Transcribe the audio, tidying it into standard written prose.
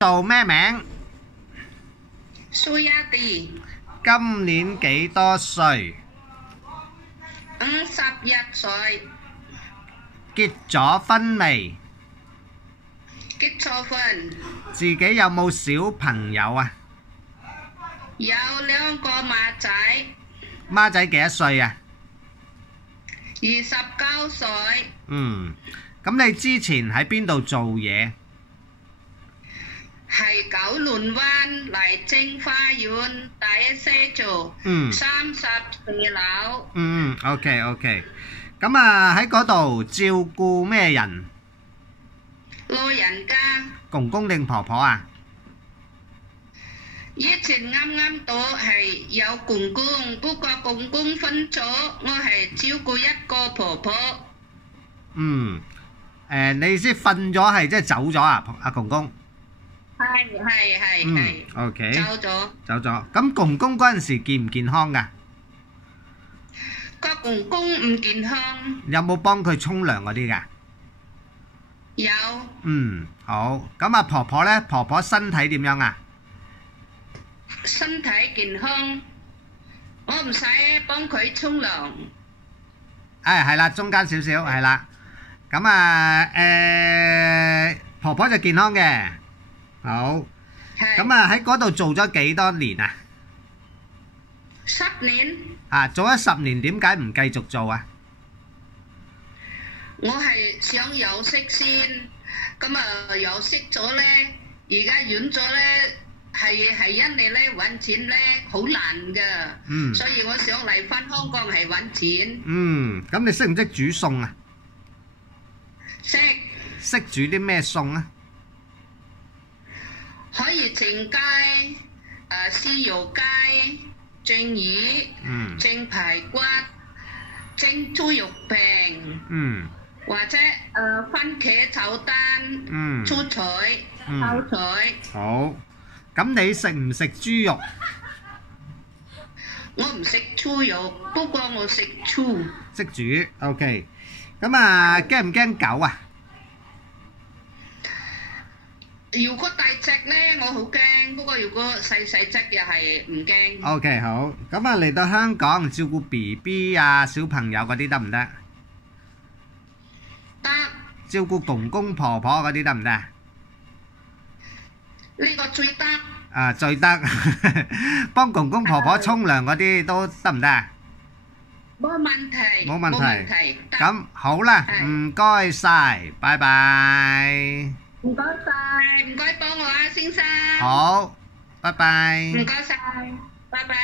做咩名？蘇雅迪，今年幾多歲？ 51歲，結咗婚未？結咗婚，自己有冇小朋友啊？有2個馬仔孖仔幾多歲啊？ ，29歲，咁你之前喺邊度做嘢？係九龍灣麗晶花園第一些做，34樓。OK。咁啊喺嗰度照顧咩人？老人家，公公定婆婆啊？以前啱到係有公公，不過公公分咗，我係照顧一個婆婆。你先瞓咗係即係走咗啊？阿公公。係。OK。走咗。咁公公嗰陣時健唔健康㗎？個公公唔健康。有冇幫佢沖涼嗰啲㗎？有。好。咁啊婆婆呢？婆婆身體點樣啊？身體健康，我唔使幫佢沖涼。係啦，中間少少係啦。咁啊婆婆就健康嘅。好。咁啊喺嗰度做咗幾多年啊？10年。做咗10年，點解唔繼續做啊？我係想休息先，咁啊休息咗呢，而家遠咗呢，係因為呢揾錢呢好難噶，所以我想嚟返香港係揾錢。咁你識唔識煮餸啊？識。識煮啲咩餸啊？可以整雞、豉油雞、蒸魚、蒸排骨、蒸豬肉餅，或者番茄炒蛋、蔬菜、泡菜。好，咁你食唔食豬肉？我唔食豬肉，不過我食豬。識煮 ，OK。咁啊，驚唔驚狗啊？如果大隻呢，我好驚；不過如果細細隻又係唔驚。OK，好。咁啊，嚟到香港照顧 BB 啊、小朋友嗰啲得唔得？得。照顧公公婆婆嗰啲得唔得？呢個最得。最得。幫公公婆婆沖涼嗰啲都得唔得啊？冇問題。冇問題。咁好啦，唔該晒，拜拜。唔該晒，唔該幫我啊，先生。好，拜拜。唔該晒，拜拜。